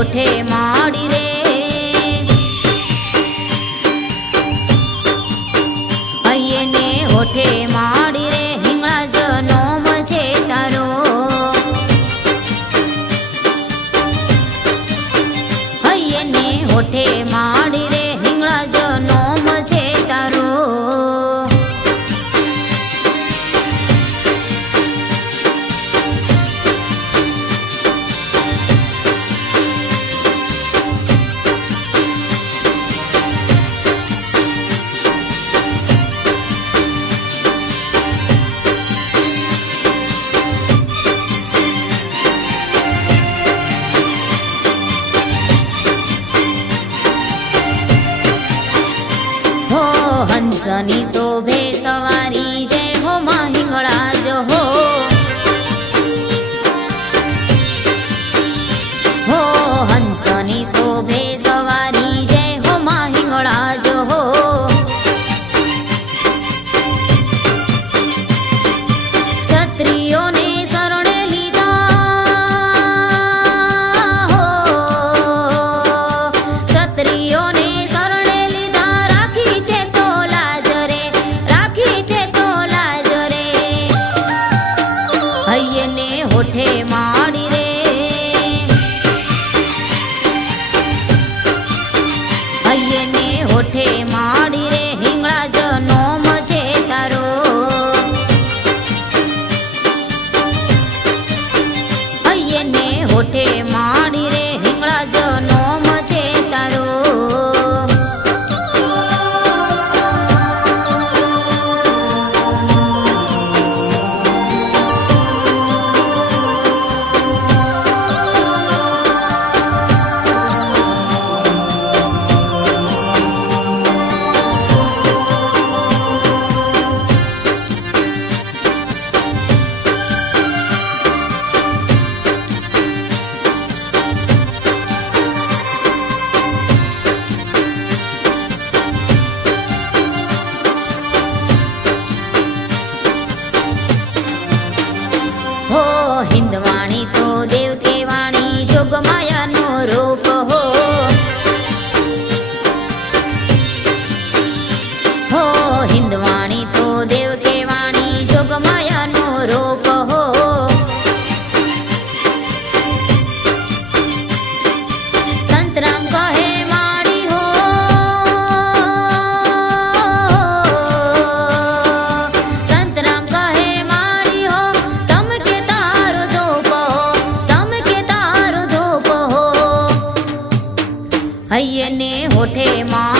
होठे माड़ी रे अय्यने होठे माड़ी रे हिंगळा जनोम छे तारो अय्यने होठे माड़ी रे हिंगळा जनोम छे तारो हंसनी शोभे सवारी जय हो मां हिंगळा जो हो हंसनी शोभे सवारी जय हो मां हिंगळा जो हो क्षत्रियों ने शरणे लीधा हो क्षत्रियों ने होठे माड़ी रे अय्यने होठे माड़ी रे हिंगळा जनोम छे तारो अय्यने होठे माड़ी रे हिंगळा जनोम छे तारो हिंदवाणी तो देव केवाणी जोग माया नो रूप हो हिंदवाणी तो देव केवाणी जोग माया नो रूप हो संतराम कहे माड़ी हो संतराम कहे माड़ी हो तम के तारो धूप हो तम के तारो धूप हो अय्यने होठे मां